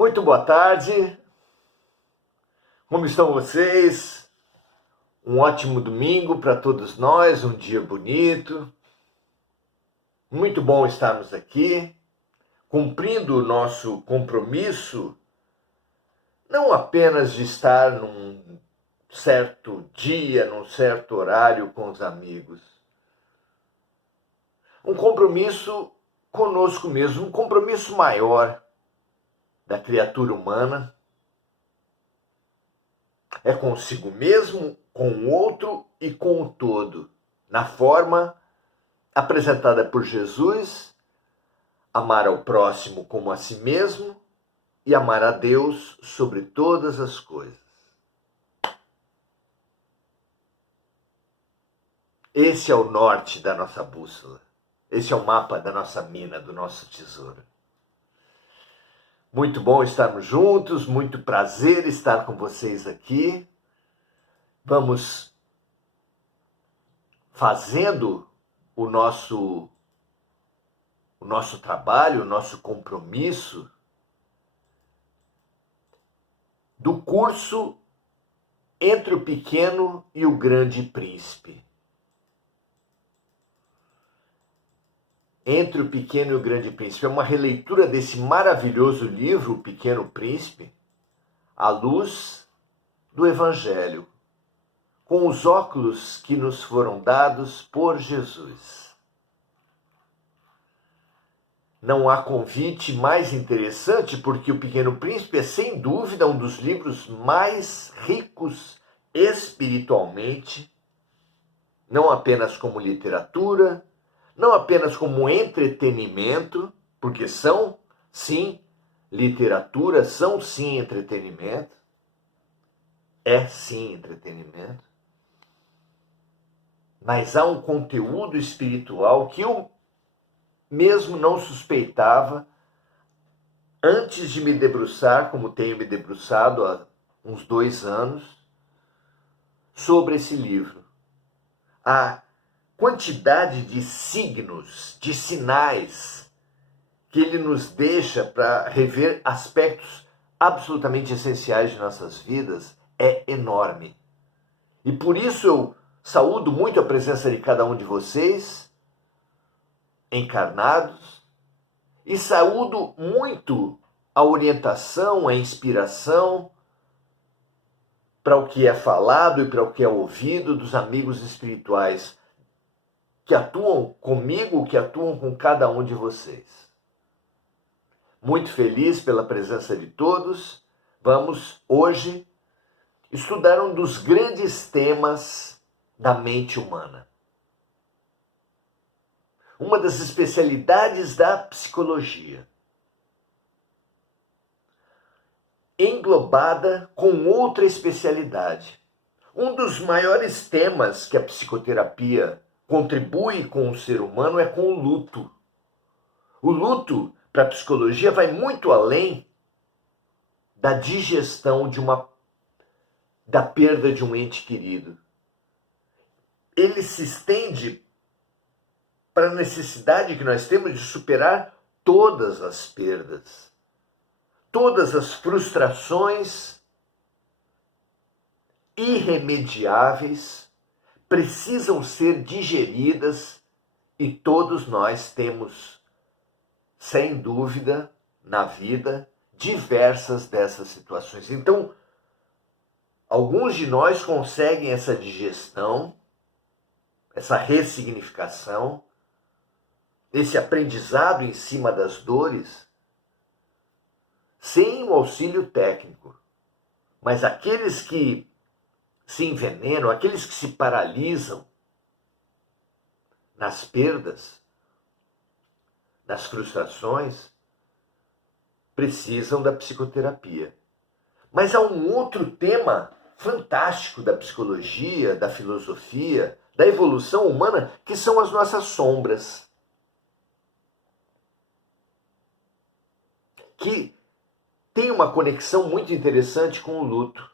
Muito boa tarde, como estão vocês? Um ótimo domingo para todos nós, um dia bonito. Muito bom estarmos aqui, cumprindo o nosso compromisso, não apenas de estar num certo dia, num certo horário com os amigos. Um compromisso conosco mesmo, um compromisso maior da criatura humana. É consigo mesmo, com o outro e com o todo, na forma apresentada por Jesus: amar ao próximo como a si mesmo e amar a Deus sobre todas as coisas. Esse é o norte da nossa bússola. Esse é o mapa da nossa mina, do nosso tesouro. Muito bom estarmos juntos, muito prazer estar com vocês aqui. Vamos fazendo o nosso trabalho, o nosso compromisso do curso Entre o Pequeno e o Grande Príncipe. Entre o Pequeno e o Grande Príncipe é uma releitura desse maravilhoso livro, O Pequeno Príncipe, à luz do Evangelho, com os óculos que nos foram dados por Jesus. Não há convite mais interessante, porque O Pequeno Príncipe é, sem dúvida, um dos livros mais ricos espiritualmente, não apenas como literatura, não apenas como entretenimento, porque são, sim, literatura, são, sim, entretenimento, é, sim, entretenimento, mas há um conteúdo espiritual que eu mesmo não suspeitava antes de me debruçar, como tenho me debruçado há uns 2 anos, sobre esse livro. A quantidade de signos, de sinais que ele nos deixa para rever aspectos absolutamente essenciais de nossas vidas é enorme. E por isso eu saúdo muito a presença de cada um de vocês, encarnados, e saúdo muito a orientação, a inspiração para o que é falado e para o que é ouvido dos amigos espirituais que atuam comigo, que atuam com cada um de vocês. Muito feliz pela presença de todos. Vamos hoje estudar um dos grandes temas da mente humana. Uma das especialidades da psicologia, englobada com outra especialidade. Um dos maiores temas que a psicoterapia contribui com o ser humano é com o luto. O luto, para a psicologia, vai muito além da digestão da perda de um ente querido. Ele se estende para a necessidade que nós temos de superar todas as perdas, todas as frustrações irremediáveis precisam ser digeridas, e todos nós temos, sem dúvida, na vida, diversas dessas situações. Então, alguns de nós conseguem essa digestão, essa ressignificação, esse aprendizado em cima das dores, sem o auxílio técnico. Mas aqueles que se envenenam, aqueles que se paralisam nas perdas, nas frustrações, precisam da psicoterapia. Mas há um outro tema fantástico da psicologia, da filosofia, da evolução humana, que são as nossas sombras, que tem uma conexão muito interessante com o luto.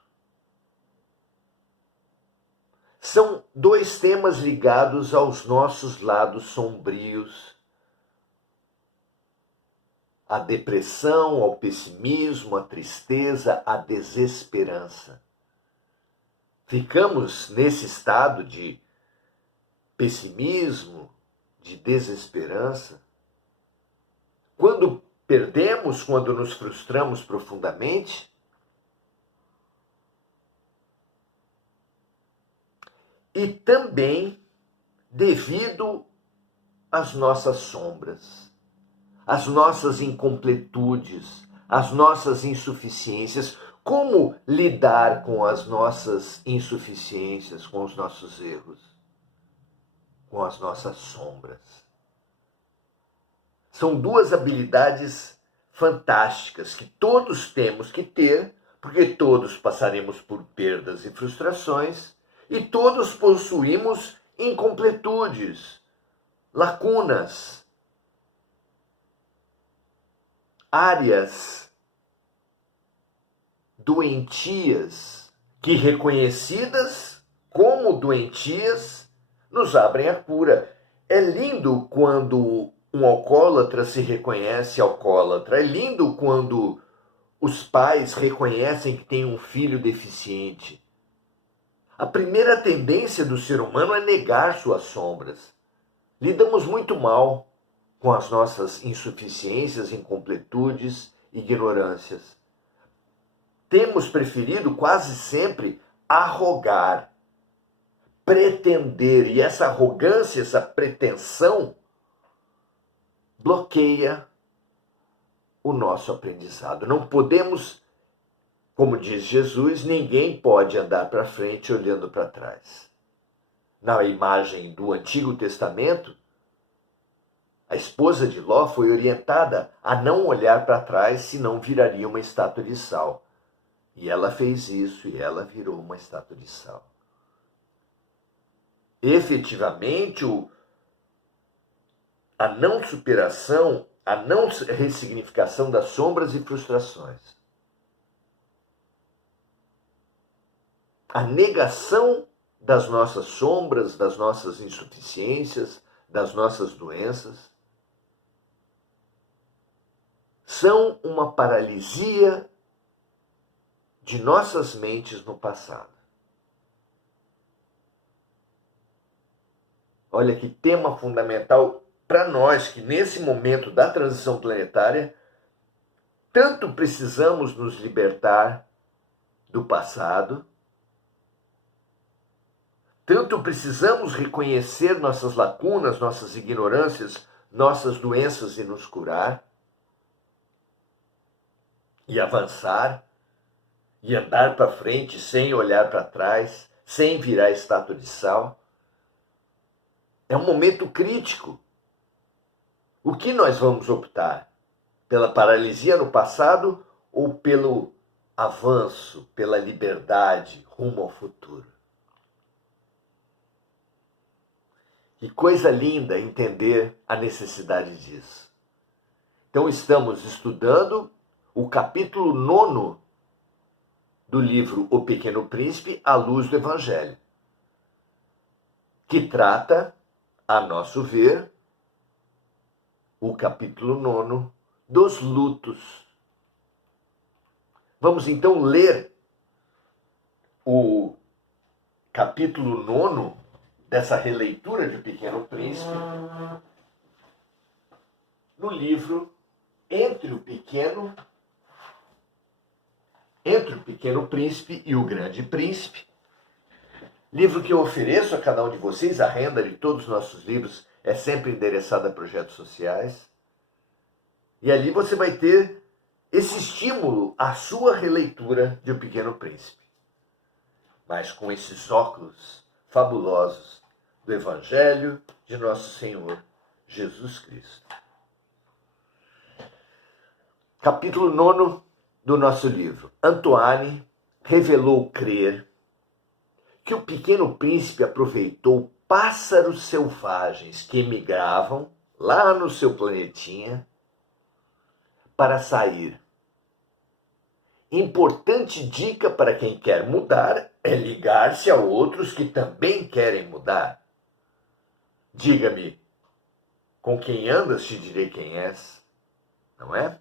São 2 temas ligados aos nossos lados sombrios, à depressão, ao pessimismo, à tristeza, à desesperança. Ficamos nesse estado de pessimismo, de desesperança, quando perdemos, quando nos frustramos profundamente. E também devido às nossas sombras, às nossas incompletudes, às nossas insuficiências. Como lidar com as nossas insuficiências, com os nossos erros, com as nossas sombras? São duas habilidades fantásticas que todos temos que ter, porque todos passaremos por perdas e frustrações e todos possuímos incompletudes, lacunas, áreas doentias que, reconhecidas como doentias, nos abrem a cura. É lindo quando um alcoólatra se reconhece alcoólatra. É lindo quando os pais reconhecem que tem um filho deficiente. A primeira tendência do ser humano é negar suas sombras. Lidamos muito mal com as nossas insuficiências, incompletudes, ignorâncias. Temos preferido quase sempre arrogar, pretender, e essa arrogância, essa pretensão bloqueia o nosso aprendizado. Não podemos, como diz Jesus, ninguém pode andar para frente olhando para trás. Na imagem do Antigo Testamento, a esposa de Ló foi orientada a não olhar para trás, senão viraria uma estátua de sal. E ela fez isso e ela virou uma estátua de sal. Efetivamente, a não superação, a não ressignificação das sombras e frustrações. A negação das nossas sombras, das nossas insuficiências, das nossas doenças, são uma paralisia de nossas mentes no passado. Olha que tema fundamental para nós, que nesse momento da transição planetária, tanto precisamos nos libertar do passado, tanto precisamos reconhecer nossas lacunas, nossas ignorâncias, nossas doenças e nos curar, e avançar, e andar para frente sem olhar para trás, sem virar estátua de sal. É um momento crítico. O que nós vamos optar? Pela paralisia no passado ou pelo avanço, pela liberdade rumo ao futuro? Que coisa linda entender a necessidade disso. Então estamos estudando o capítulo 9 do livro O Pequeno Príncipe, à luz do Evangelho, que trata, a nosso ver, o capítulo 9 dos lutos. Vamos então ler o capítulo 9 dessa releitura de O Pequeno Príncipe no livro Entre o Pequeno Príncipe e o Grande Príncipe, livro que eu ofereço a cada um de vocês. A renda de todos os nossos livros é sempre endereçada a projetos sociais. E ali você vai ter esse estímulo à sua releitura de O Pequeno Príncipe, mas com esses óculos fabulosos do Evangelho de Nosso Senhor Jesus Cristo. Capítulo 9 do nosso livro. Antoine revelou crer que o Pequeno Príncipe aproveitou pássaros selvagens que emigravam lá no seu planetinha para sair. Importante dica para quem quer mudar é ligar-se a outros que também querem mudar. Diga-me, com quem andas te direi quem és. não é?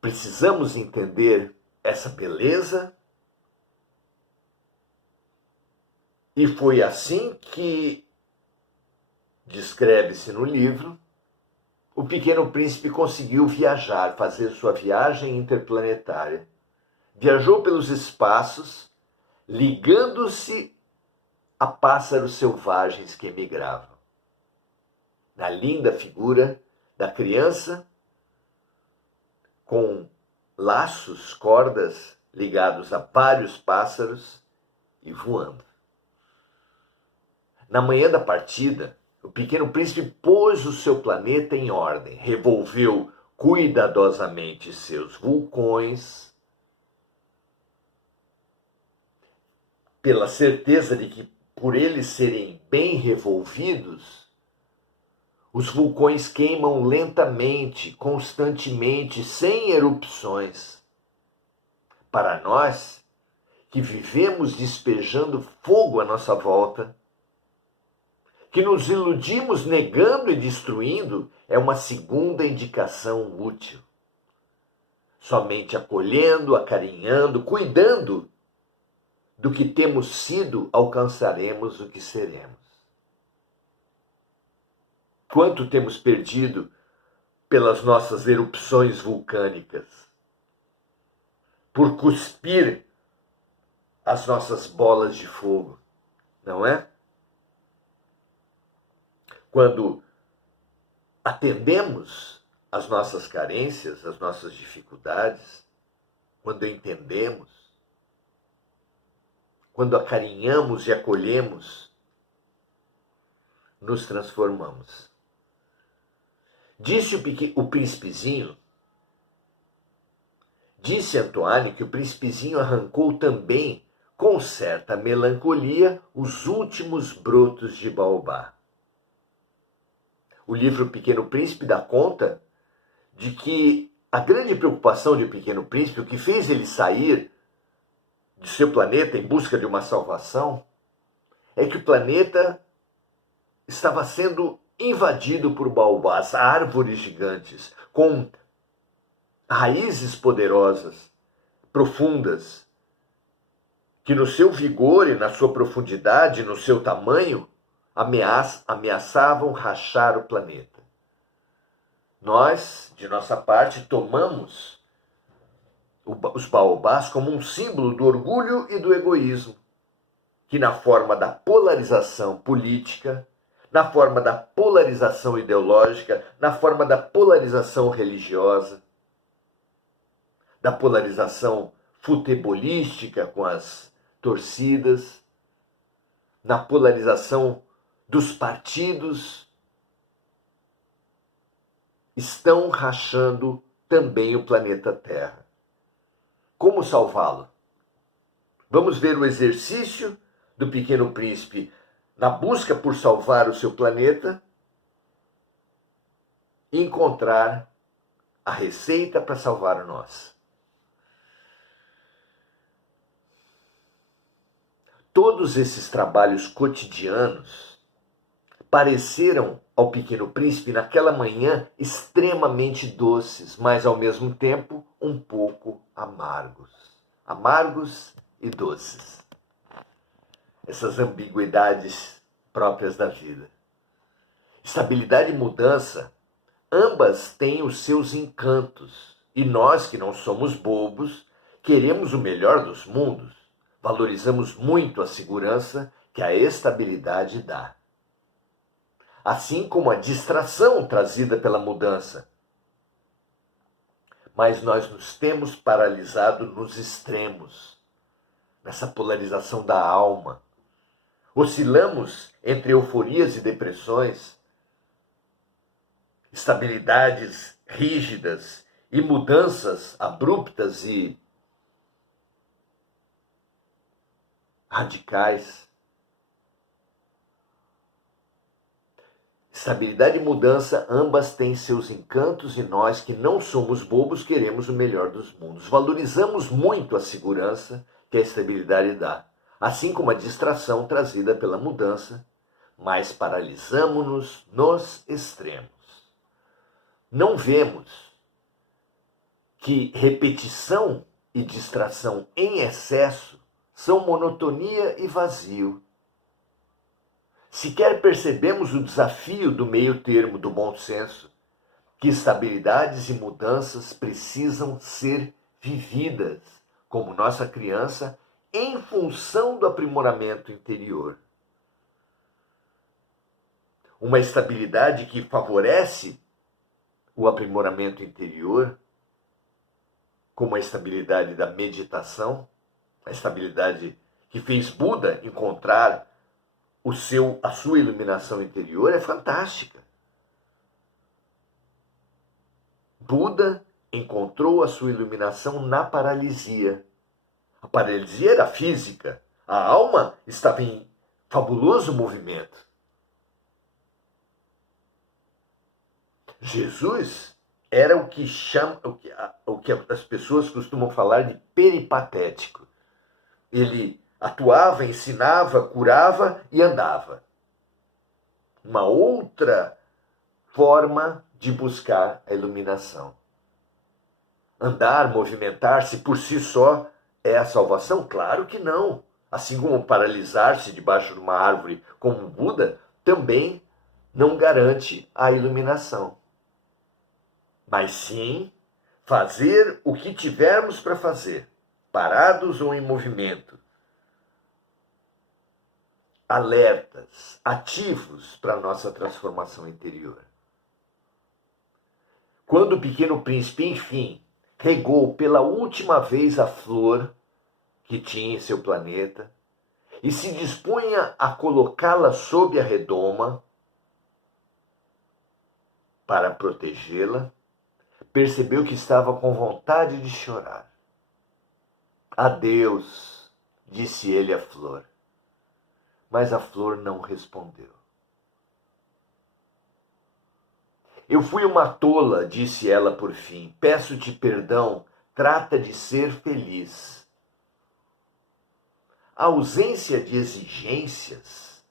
Precisamos entender essa beleza, e foi assim que, descreve-se no livro, o Pequeno Príncipe conseguiu viajar, fazer sua viagem interplanetária. Viajou pelos espaços, ligando-se a pássaros selvagens que emigravam. Na linda figura da criança, com laços, cordas ligados a vários pássaros e voando. Na manhã da partida, o Pequeno Príncipe pôs o seu planeta em ordem, revolveu cuidadosamente seus vulcões, pela certeza de que, por eles serem bem revolvidos, os vulcões queimam lentamente, constantemente, sem erupções. Para nós, que vivemos despejando fogo à nossa volta, que nos iludimos negando e destruindo, é uma segunda indicação útil. Somente acolhendo, acarinhando, cuidando do que temos sido, alcançaremos o que seremos. Quanto temos perdido pelas nossas erupções vulcânicas, por cuspir as nossas bolas de fogo, não é? Quando atendemos às nossas carências, às nossas dificuldades, quando entendemos, quando acarinhamos e acolhemos, nos transformamos. Disse o príncipezinho, disse Antoine que o príncipezinho arrancou também, com certa melancolia, os últimos brotos de baobá. O livro Pequeno Príncipe dá conta de que a grande preocupação de Pequeno Príncipe, o que fez ele sair de seu planeta em busca de uma salvação, é que o planeta estava sendo invadido por baobás, árvores gigantes, com raízes poderosas, profundas, que no seu vigor e na sua profundidade, no seu tamanho, ameaçavam rachar o planeta. Nós, de nossa parte, tomamos os baobás como um símbolo do orgulho e do egoísmo, que na forma da polarização política, na forma da polarização ideológica, na forma da polarização religiosa, da polarização futebolística com as torcidas, na polarização dos partidos, estão rachando também o planeta Terra. Como salvá-lo? Vamos ver o exercício do Pequeno Príncipe na busca por salvar o seu planeta e encontrar a receita para salvar o nosso. Todos esses trabalhos cotidianos pareceram ao Pequeno Príncipe naquela manhã extremamente doces, mas ao mesmo tempo um pouco amargos. Amargos e doces. Essas ambiguidades próprias da vida. Estabilidade e mudança, ambas têm os seus encantos. E nós, que não somos bobos, queremos o melhor dos mundos. Valorizamos muito a segurança que a estabilidade dá. Assim como a distração trazida pela mudança. Mas nós nos temos paralisado nos extremos, nessa polarização da alma. Oscilamos entre euforias e depressões, estabilidades rígidas e mudanças abruptas e radicais. Estabilidade e mudança, ambas têm seus encantos e nós, que não somos bobos, queremos o melhor dos mundos. Valorizamos muito a segurança que a estabilidade dá, assim como a distração trazida pela mudança, mas paralisamo-nos nos extremos. não vemos que repetição e distração em excesso são monotonia e vazio. Sequer percebemos o desafio do meio termo do bom senso, que estabilidades e mudanças precisam ser vividas, como nossa criança, em função do aprimoramento interior. Uma estabilidade que favorece o aprimoramento interior, como a estabilidade da meditação, a estabilidade que fez Buda encontrar a sua iluminação interior, é fantástica. Buda encontrou a sua iluminação na paralisia. A paralisia era física. A alma estava em fabuloso movimento. Jesus era o que as pessoas costumam falar de peripatético. Ele atuava, ensinava, curava e andava. Uma outra forma de buscar a iluminação. Andar, movimentar-se por si só é a salvação? Claro que não. Assim como paralisar-se debaixo de uma árvore como Buda, também não garante a iluminação. Mas sim, fazer o que tivermos para fazer, parados ou em movimento, alertas, ativos para a nossa transformação interior. Quando o Pequeno Príncipe, enfim, regou pela última vez a flor que tinha em seu planeta e se dispunha a colocá-la sob a redoma para protegê-la, percebeu que estava com vontade de chorar. Adeus, disse ele à flor. Mas a flor não respondeu. Eu fui uma tola, disse ela por fim. Peço-te perdão, trata de ser feliz. A ausência de exigências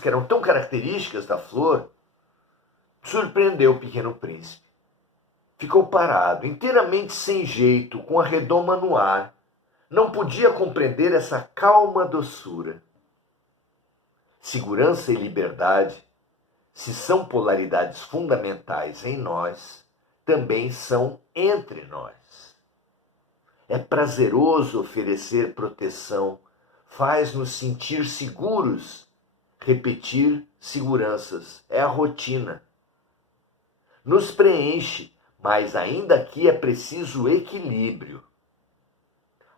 que eram tão características da flor, surpreendeu o Pequeno Príncipe. Ficou parado, inteiramente sem jeito, com a redoma no ar. Não podia compreender essa calma doçura. Segurança e liberdade, se são polaridades fundamentais em nós, também são entre nós. É prazeroso oferecer proteção, faz-nos sentir seguros. Repetir seguranças é a rotina. Nos preenche, mas ainda aqui é preciso equilíbrio.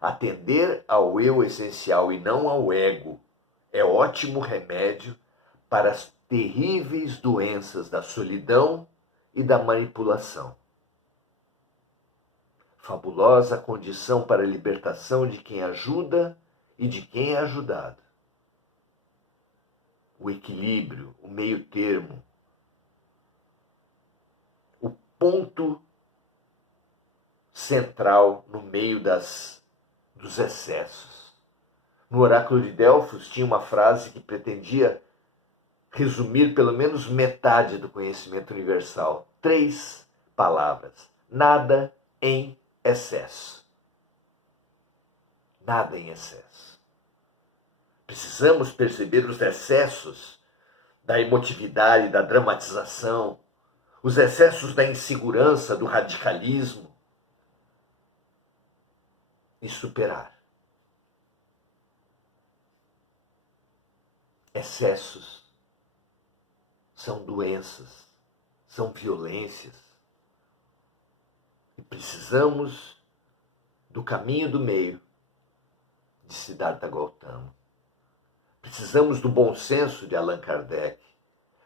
Atender ao eu essencial e não ao ego é ótimo remédio para as terríveis doenças da solidão e da manipulação. Fabulosa condição para a libertação de quem ajuda e de quem é ajudado. O equilíbrio, o meio termo, o ponto central no meio dos excessos. No oráculo de Delfos tinha uma frase que pretendia resumir pelo menos metade do conhecimento universal. 3 palavras. Nada em excesso. Nada em excesso. Precisamos perceber os excessos da emotividade, da dramatização, os excessos da insegurança, do radicalismo, e superar. Excessos são doenças, são violências. E precisamos do caminho do meio de Siddhartha Gautama. Precisamos do bom senso de Allan Kardec.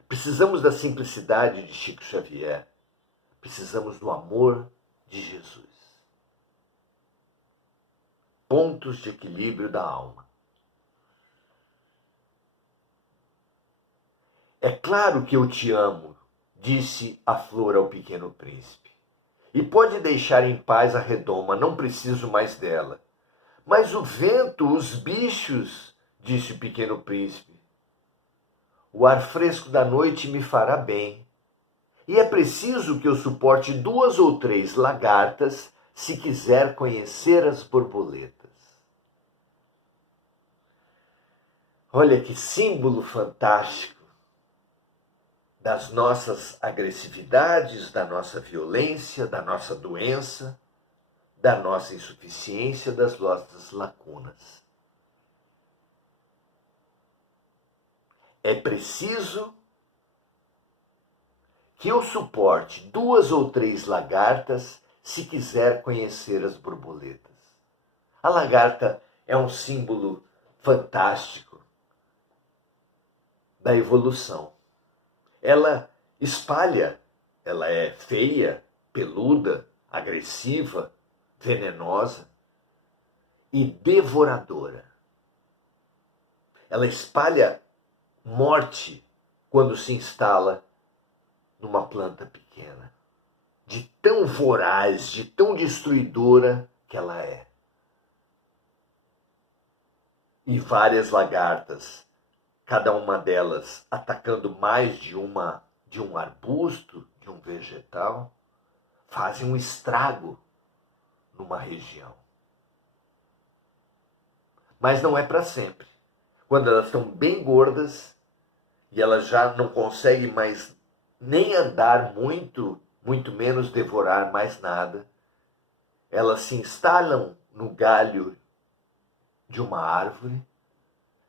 Precisamos da simplicidade de Chico Xavier. Precisamos do amor de Jesus. Pontos de equilíbrio da alma. É claro que eu te amo, disse a flor ao Pequeno Príncipe. E pode deixar em paz a redoma, não preciso mais dela. Mas o vento, os bichos, disse o Pequeno Príncipe. O ar fresco da noite me fará bem. E é preciso que eu suporte 2 ou 3 lagartas se quiser conhecer as borboletas. Olha que símbolo fantástico das nossas agressividades, da nossa violência, da nossa doença, da nossa insuficiência, das nossas lacunas. É preciso que eu suporte 2 ou 3 lagartas se quiser conhecer as borboletas. A lagarta é um símbolo fantástico da evolução. Ela espalha, ela é feia, peluda, agressiva, venenosa e devoradora. Ela espalha morte quando se instala numa planta pequena, de tão voraz, de tão destruidora que ela é. E várias lagartas, cada uma delas atacando mais de um arbusto, de um vegetal, fazem um estrago numa região. Mas não é para sempre. Quando elas estão bem gordas e elas já não conseguem mais nem andar muito, muito menos devorar mais nada, elas se instalam no galho de uma árvore,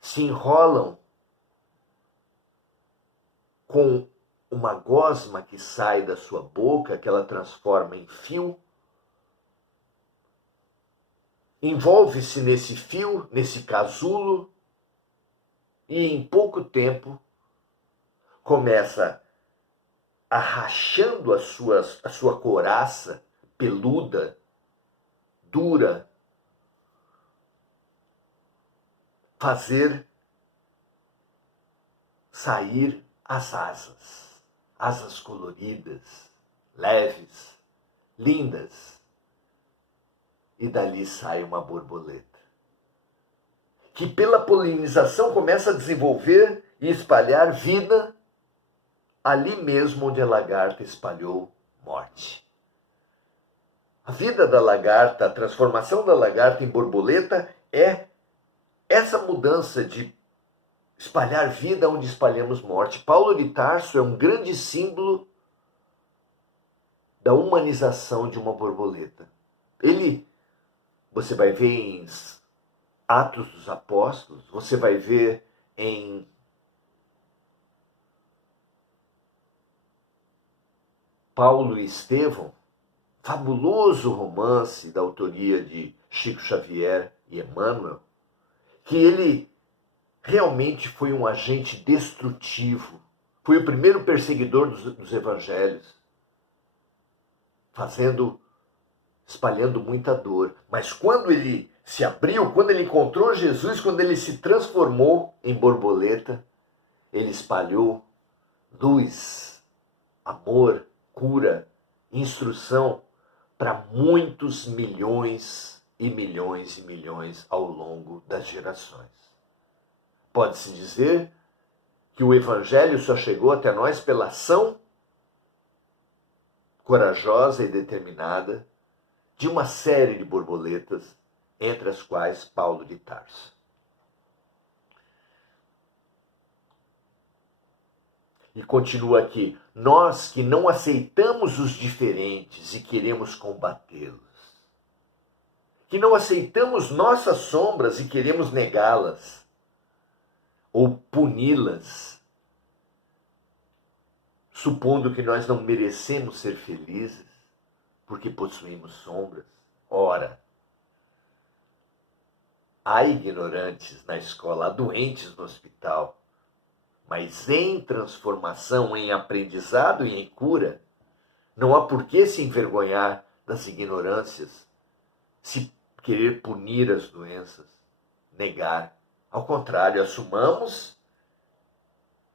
se enrolam com uma gosma que sai da sua boca, que ela transforma em fio, envolve-se nesse fio, nesse casulo, e em pouco tempo começa arrachando a sua couraça peluda, dura, fazer sair as asas coloridas, leves, lindas, e dali sai uma borboleta, que pela polinização começa a desenvolver e espalhar vida ali mesmo onde a lagarta espalhou morte. A vida da lagarta, a transformação da lagarta em borboleta é essa mudança de espalhar vida onde espalhamos morte. Paulo de Tarso é um grande símbolo da humanização de uma borboleta. Você vai ver em Atos dos Apóstolos, você vai ver em Paulo e Estevão, fabuloso romance da autoria de Chico Xavier e Emmanuel, que ele realmente foi um agente destrutivo, foi o primeiro perseguidor dos evangelhos, espalhando muita dor. Mas quando ele se abriu, quando ele encontrou Jesus, quando ele se transformou em borboleta, ele espalhou luz, amor, cura, instrução para muitos milhões e milhões e milhões ao longo das gerações. Pode-se dizer que o Evangelho só chegou até nós pela ação corajosa e determinada de uma série de borboletas, entre as quais Paulo de Tarso. E continua aqui: nós que não aceitamos os diferentes e queremos combatê-los, que não aceitamos nossas sombras e queremos negá-las ou puni-las, supondo que nós não merecemos ser felizes porque possuímos sombras. Ora, há ignorantes na escola, há doentes no hospital, mas em transformação, em aprendizado e em cura, não há por que se envergonhar das ignorâncias, se querer punir as doenças, negar. Ao contrário, assumamos,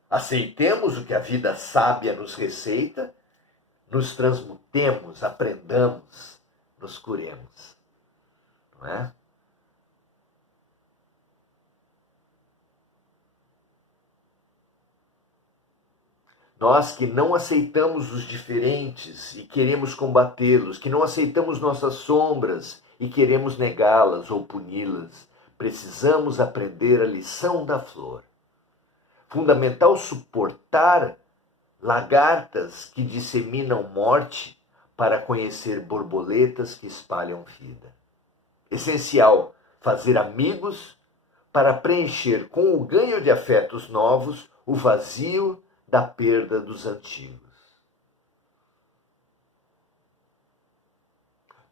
aceitemos o que a vida sábia nos receita, nos transmutemos, aprendamos, nos curemos. Não é? Nós que não aceitamos os diferentes e queremos combatê-los, que não aceitamos nossas sombras e queremos negá-las ou puni-las, precisamos aprender a lição da flor. Fundamental suportar lagartas que disseminam morte para conhecer borboletas que espalham vida. Essencial fazer amigos para preencher com o ganho de afetos novos o vazio da perda dos antigos.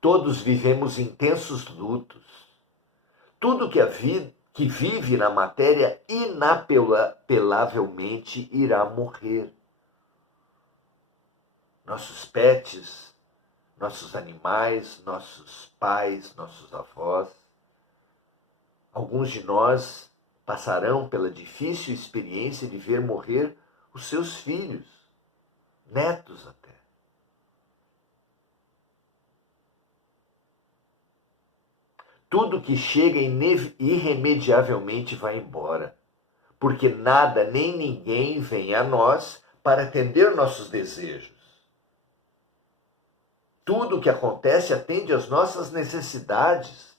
Todos vivemos intensos lutos. Tudo que vive na matéria inapelavelmente irá morrer. Nossos pets, nossos animais, nossos pais, nossos avós. Alguns de nós passarão pela difícil experiência de ver morrer os seus filhos, netos até. Tudo que chega irremediavelmente vai embora, porque nada nem ninguém vem a nós para atender nossos desejos. Tudo o que acontece atende às nossas necessidades.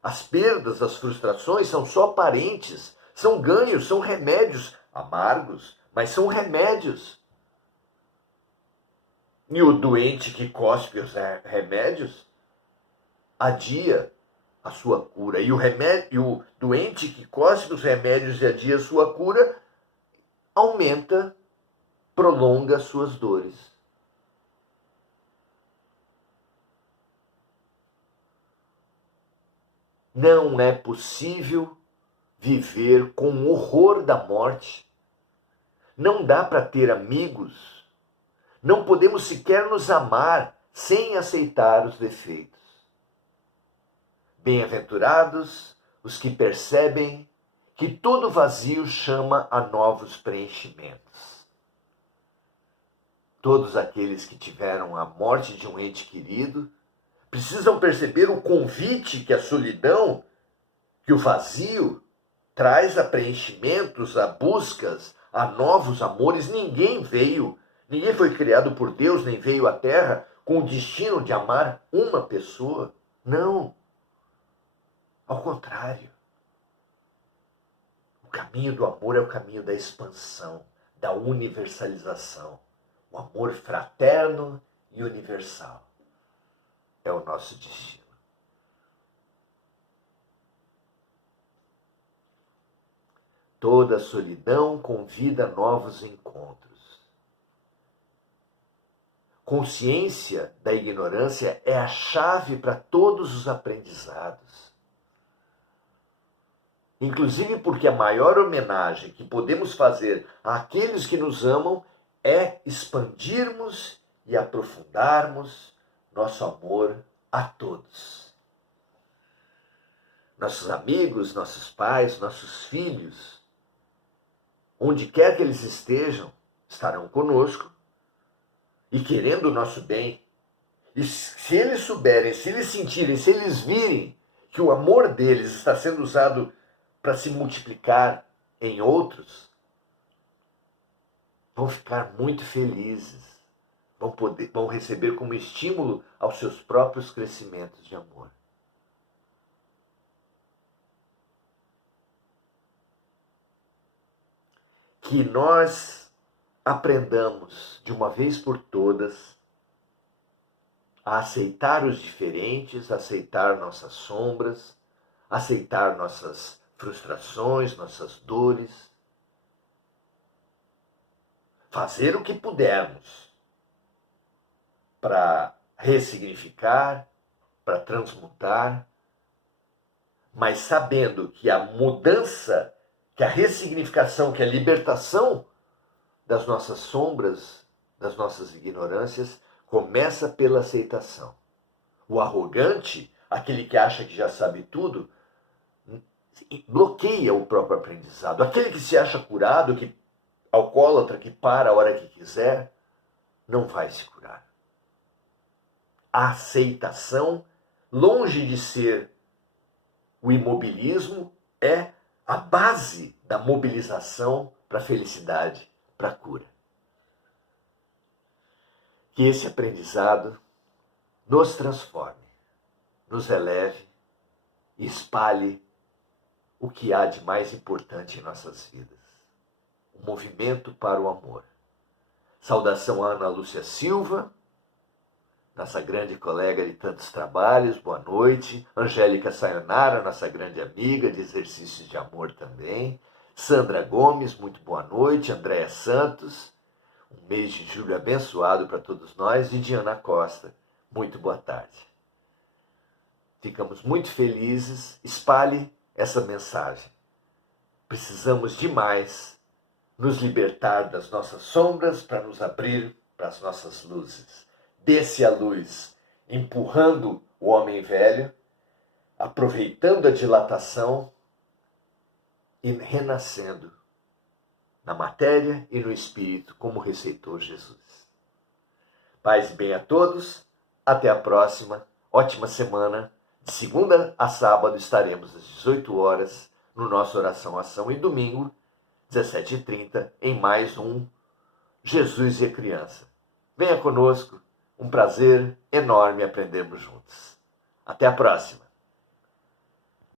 As perdas, as frustrações são só aparentes, são ganhos, são remédios amargos, mas são remédios. E o doente que cospe os remédios adia a sua cura. E o doente que cospe os remédios e adia a sua cura aumenta, prolonga as suas dores. Não é possível viver com o horror da morte. Não dá para ter amigos. Não podemos sequer nos amar sem aceitar os defeitos. Bem-aventurados os que percebem que todo vazio chama a novos preenchimentos. Todos aqueles que tiveram a morte de um ente querido precisam perceber o convite que a solidão, que o vazio, traz a preenchimentos, a buscas, a novos amores. Ninguém foi criado por Deus, nem veio à Terra com o destino de amar uma pessoa. Não. Ao contrário. O caminho do amor é o caminho da expansão, da universalização. O amor fraterno e universal é o nosso destino. Toda solidão convida a novos encontros. Consciência da ignorância é a chave para todos os aprendizados. Inclusive porque a maior homenagem que podemos fazer àqueles que nos amam é expandirmos e aprofundarmos nosso amor a todos. Nossos amigos, nossos pais, nossos filhos, onde quer que eles estejam, estarão conosco e querendo o nosso bem. E se eles souberem, se eles sentirem, se eles virem que o amor deles está sendo usado para se multiplicar em outros, vão ficar muito felizes. Vão receber como estímulo aos seus próprios crescimentos de amor. Que nós aprendamos de uma vez por todas a aceitar os diferentes, aceitar nossas sombras, aceitar nossas frustrações, nossas dores, fazer o que pudermos para ressignificar, para transmutar, mas sabendo que a mudança, que a ressignificação, que a libertação das nossas sombras, das nossas ignorâncias, começa pela aceitação. O arrogante, aquele que acha que já sabe tudo, bloqueia o próprio aprendizado. Aquele que se acha curado, que alcoólatra, que para a hora que quiser, não vai se curar. A aceitação, longe de ser o imobilismo, é a base da mobilização para a felicidade, para a cura. Que esse aprendizado nos transforme, nos eleve e espalhe o que há de mais importante em nossas vidas. O movimento para o amor. Saudação a Ana Lúcia Silva, nossa grande colega de tantos trabalhos, boa noite. Angélica Sayonara, nossa grande amiga de exercícios de amor também. Sandra Gomes, muito boa noite. Andréa Santos, um mês de julho abençoado para todos nós. E Diana Costa, muito boa tarde. Ficamos muito felizes. Espalhe essa mensagem. Precisamos demais nos libertar das nossas sombras para nos abrir para as nossas luzes. Desce a luz, empurrando o homem velho, aproveitando a dilatação e renascendo na matéria e no espírito, como receitou Jesus. Paz e bem a todos, até a próxima, ótima semana. De segunda a sábado estaremos às 18 horas no nosso Oração, Ação, e domingo, 17h30, em mais um Jesus e a Criança. Venha conosco, um prazer enorme aprendermos juntos. Até a próxima!